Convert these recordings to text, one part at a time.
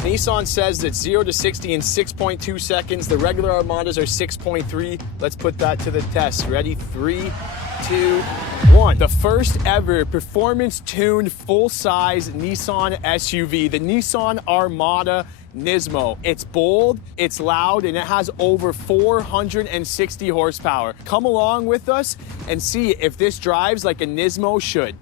Nissan says that 0 to 60 in 6.2 seconds. The regular Armadas are 6.3. Let's put that to the test. Ready? 3, 2, 1. The first ever performance-tuned full-size Nissan SUV, the Nissan Armada Nismo. It's bold, it's loud, and it has over 460 horsepower. Come along with us and see if this drives like a Nismo should.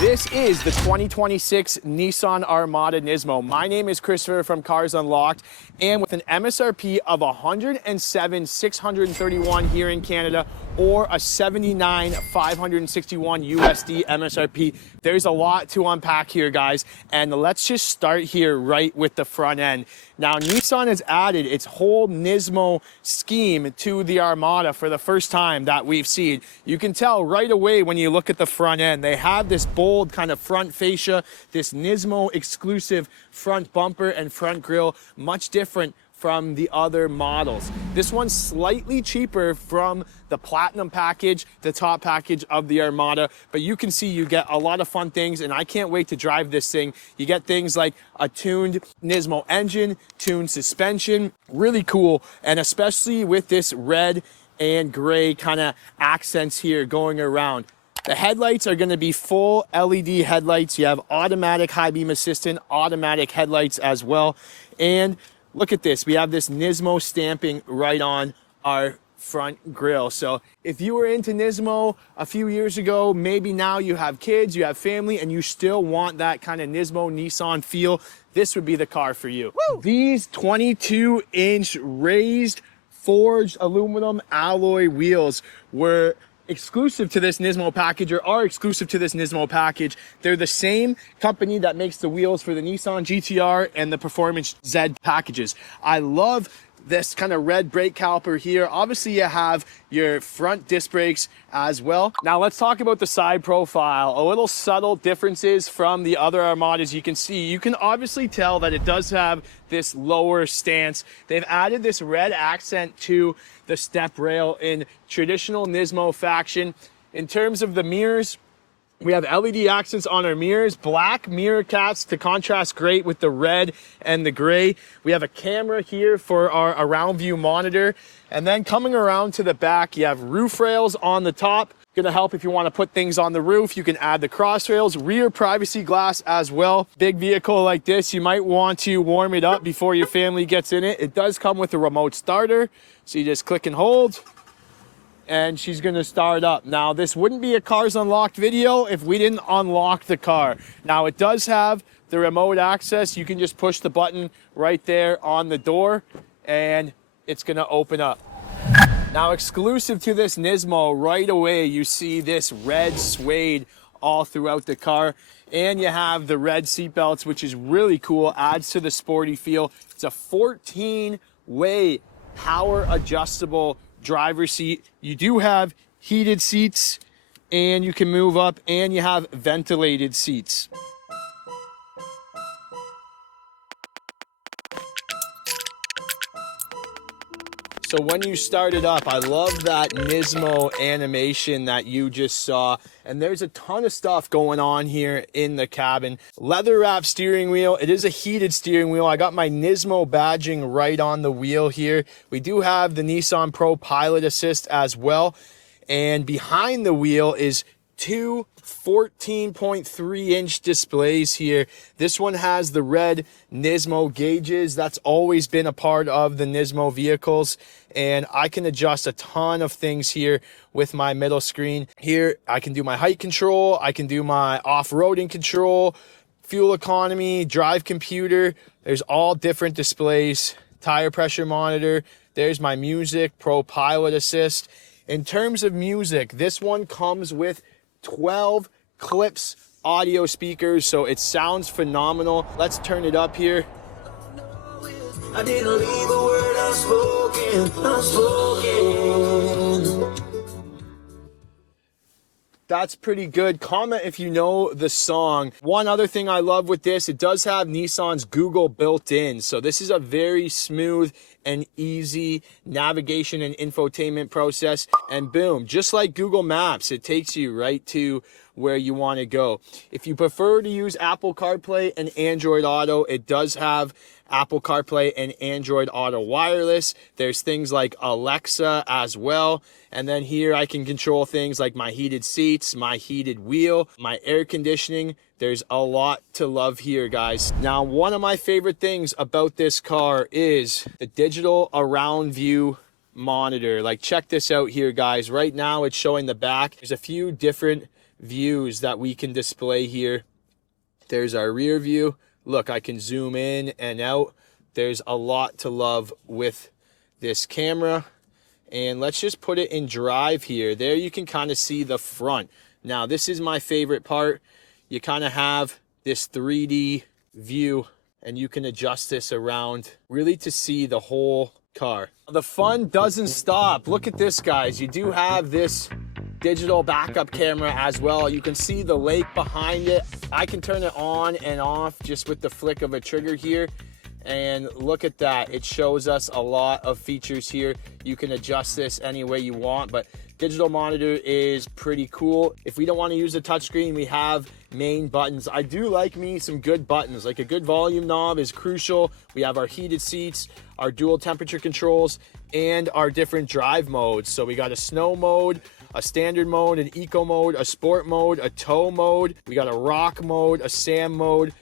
This is the 2026 Nissan Armada Nismo. My name is Christopher from Cars Unlocked, and with an MSRP of $107,631 here in Canada, or a $79,561 USD MSRP. There's a lot to unpack here, guys, and let's just start here right with the front end. Now, Nissan has added its whole Nismo scheme to the Armada for the first time that we've seen. You can tell right away when you look at the front end. They have this bold kind of front fascia, this Nismo exclusive front bumper and front grille, much different from the other models. This one's slightly cheaper from the Platinum package, the top package of the Armada, but you can see you get a lot of fun things, and I can't wait to drive this thing. You get things like a tuned Nismo engine, tuned suspension, really cool, and especially with this red and gray kind of accents here going around. The headlights are going to be full LED headlights. You have automatic high beam assistant, automatic headlights as well, and look at this. We have this Nismo stamping right on our front grille. So if you were into Nismo a few years ago, maybe now you have kids, you have family, and you still want that kind of Nismo Nissan feel, this would be the car for you. Woo! These 22-inch raised forged aluminum alloy wheels were exclusive to this Nismo package, or are exclusive to this Nismo package. They're the same company that makes the wheels for the Nissan GTR and the Performance Z packages. I love this kind of red brake caliper here. Obviously, you have your front disc brakes as well. Now let's talk about the side profile. A little subtle differences from the other Armadas. You can see, you can obviously tell that it does have this lower stance. They've added this red accent to the step rail in traditional Nismo fashion. In terms of the mirrors, we have LED accents on our mirrors, black mirror caps to contrast great with the red and the gray. We have a camera here for our around view monitor. And then coming around to the back, you have roof rails on the top. Gonna help if you want to put things on the roof. You can add the cross rails, rear privacy glass as well. Big vehicle like this, you might want to warm it up before your family gets in it. It does come with a remote starter, so you just click and hold, and she's gonna start up. Now, this wouldn't be a Cars Unlocked video if we didn't unlock the car. Now, it does have the remote access. You can just push the button right there on the door, and it's gonna open up. Now, exclusive to this Nismo, right away, you see this red suede all throughout the car, and you have the red seat belts, which is really cool, adds to the sporty feel. It's a 14-way power adjustable driver's seat. You do have heated seats, and you can move up, and you have ventilated seats. So when you start it up, I love that Nismo animation that you just saw. And there's a ton of stuff going on here in the cabin. Leather wrap steering wheel. It is a heated steering wheel. I got my Nismo badging right on the wheel here. We do have the Nissan Pro Pilot Assist as well. And behind the wheel is two 14.3-inch displays here. This one has the red Nismo gauges. That's always been a part of the Nismo vehicles, and I can adjust a ton of things here with my middle screen. Here I can do my height control, I can do my off-roading control, fuel economy, drive computer. There's all different displays. Tire pressure monitor. There's my music, Pro Pilot Assist. In terms of music, this one comes with 12 clips audio speakers, so it sounds phenomenal. Let's turn it up here. I didn't leave a word unspoken. That's pretty good. Comment if you know the song. One other thing I love with this, it does have Nissan's Google built in. So this is a very smooth and easy navigation and infotainment process. And boom, just like Google Maps, it takes you right to where you want to go. If you prefer to use Apple CarPlay and Android Auto, it does have Apple CarPlay and Android Auto wireless. There's things like Alexa as well. And then here I can control things like my heated seats, my heated wheel, my air conditioning. There's a lot to love here, guys. Now, one of my favorite things about this car is the digital around view monitor. Like, check this out here, guys. Right now it's showing the back. There's a few different views that we can display here. There's our rear view. Look, I can zoom in and out. There's a lot to love with this camera. And let's just put it in drive here. There you can kind of see the front. Now, this is my favorite part. You kind of have this 3D view, and you can adjust this around really to see the whole car. The fun doesn't stop. Look at this, guys. You do have this digital backup camera as well. You can see the lake behind it. I can turn it on and off just with the flick of a trigger here. And look at that. It shows us a lot of features here. You can adjust this any way you want, but digital monitor is pretty cool. If we don't want to use the touchscreen, we have main buttons. I do like me some good buttons. Like, a good volume knob is crucial. We have our heated seats, our dual temperature controls, and our different drive modes. So we got a snow mode, a standard mode, an eco mode, a sport mode, a tow mode. We got a rock mode, a sand mode,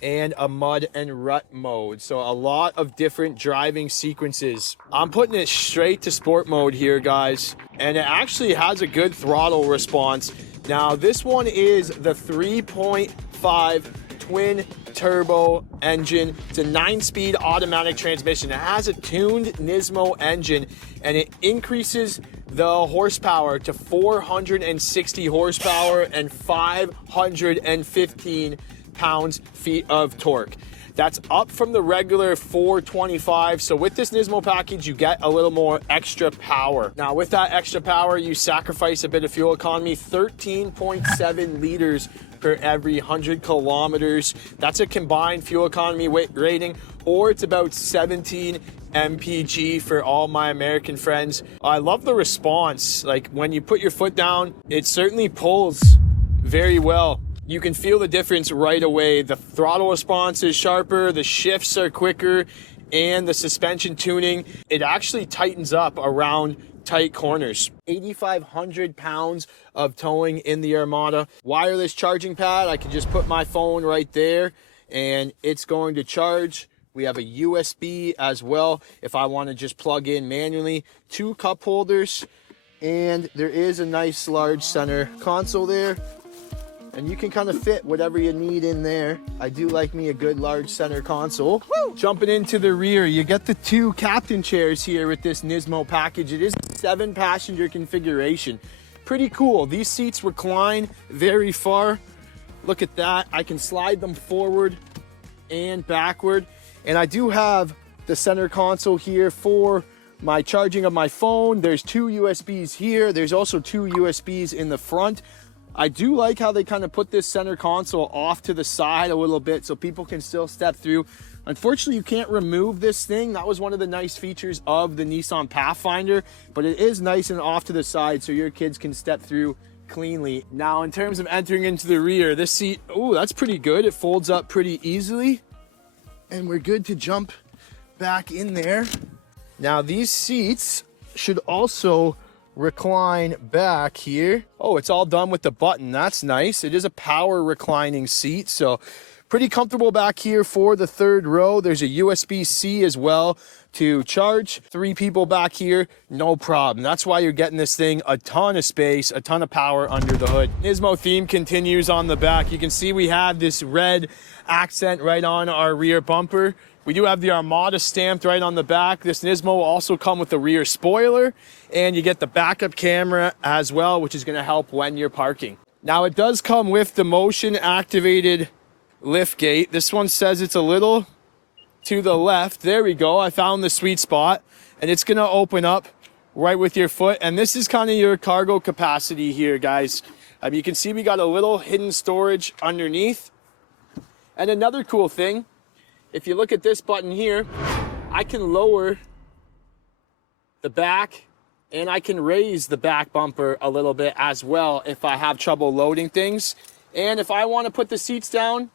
and a mud and rut mode. So a lot of different driving sequences. I'm putting it straight to sport mode here, guys, and it actually has a good throttle response. Now, this one is the 3.5 twin turbo engine. It's a 9-speed automatic transmission. It has a tuned Nismo engine, and it increases the horsepower to 460 horsepower and 515 pounds-feet of torque. That's up from the regular 425. So with this Nismo package, you get a little more extra power. Now, with that extra power, you sacrifice a bit of fuel economy. 13.7 liters per every 100 kilometers. That's a combined fuel economy rating, or it's about 17 mpg for all my American friends. I love the response. Like, when you put your foot down, it certainly pulls very well. You can feel the difference right away. The throttle response is sharper, the shifts are quicker, and the suspension tuning, it actually tightens up around tight corners. 8,500 pounds of towing in the Armada. Wireless charging pad, I can just put my phone right there and it's going to charge. We have a USB as well if I want to just plug in manually. 2 cup holders, and there is a nice large center console there. And you can kind of fit whatever you need in there. I do like me a good large center console. Woo! Jumping into the rear, you get the 2 captain chairs here with this Nismo package. It is a 7-passenger configuration. Pretty cool. These seats recline very far. Look at that. I can slide them forward and backward. And I do have the center console here for my charging of my phone. There's 2 USBs here. There's also 2 USBs in the front. I do like how they kind of put this center console off to the side a little bit so people can still step through. Unfortunately, you can't remove this thing. That was one of the nice features of the Nissan Pathfinder, but it is nice and off to the side so your kids can step through cleanly. Now, in terms of entering into the rear, this seat, oh, that's pretty good. It folds up pretty easily, and we're good to jump back in there. Now, these seats should also recline back here. Oh, it's all done with the button. That's nice. It is a power reclining seat, so pretty comfortable back here for the 3rd row. There's a USB-C as well to charge. 3 people back here, no problem. That's why you're getting this thing a ton of space, a ton of power under the hood. Nismo theme continues on the back. You can see we have this red accent right on our rear bumper. We do have the Armada stamped right on the back. This Nismo will also come with a rear spoiler, and you get the backup camera as well, which is going to help when you're parking. Now, it does come with the motion activated lift gate. This one says it's a little to the left. There we go. I found the sweet spot, and it's going to open up right with your foot. And this is kind of your cargo capacity here, guys. You can see we got a little hidden storage underneath. And another cool thing, if you look at this button here, I can lower the back And I can raise the back bumper a little bit as well if I have trouble loading things. And if I want to put the seats down,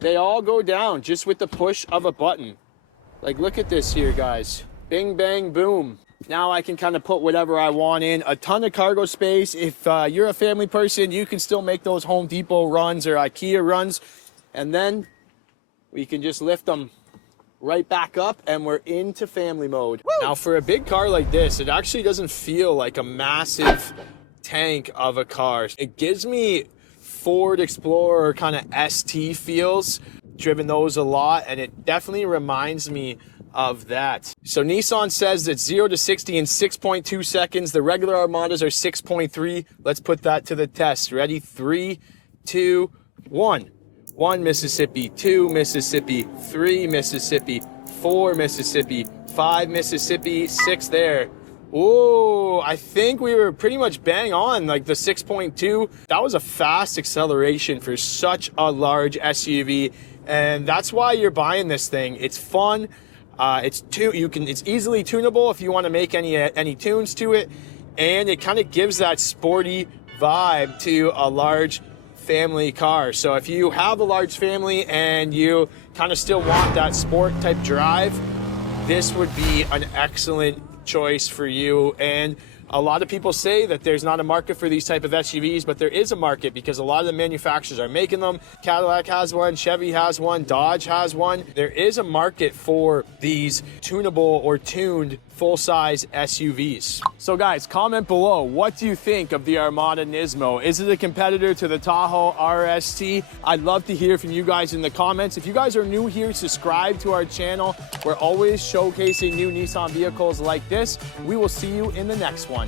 they all go down just with the push of a button. Like, look at this here, guys. Bing, bang, boom. Now I can kind of put whatever I want in. A ton of cargo space. If you're a family person, you can still make those Home Depot runs or IKEA runs. And then we can just lift them right back up and we're into family mode. Woo! Now for a big car like this, it actually doesn't feel like a massive tank of a car. It gives me Ford Explorer kind of ST feels. Driven those a lot, and it definitely reminds me of that. So Nissan says that 0 to 60 in 6.2 seconds. The regular Armadas are 6.3. Let's put that to the test. Ready? 3, 2, 1. 1 Mississippi, 2 Mississippi, 3 Mississippi, 4 Mississippi, 5 Mississippi, 6 there. Ooh, I think we were pretty much bang on, like the 6.2. That was a fast acceleration for such a large SUV, and that's why you're buying this thing. It's fun. It's easily tunable if you want to make any tunes to it, and it kind of gives that sporty vibe to a large family car. So if you have a large family and you kind of still want that sport type drive, this would be an excellent choice for you. And a lot of people say that there's not a market for these type of SUVs, but there is a market because a lot of the manufacturers are making them. Cadillac has one, Chevy has one, Dodge has one. There is a market for these tunable or tuned full-size SUVs. So guys, comment below, what do you think of the Armada Nismo? Is it a competitor to the Tahoe RST? I'd love to hear from you guys in the comments. If you guys are new here, subscribe to our channel. We're always showcasing new Nissan vehicles like this. We will see you in the next one.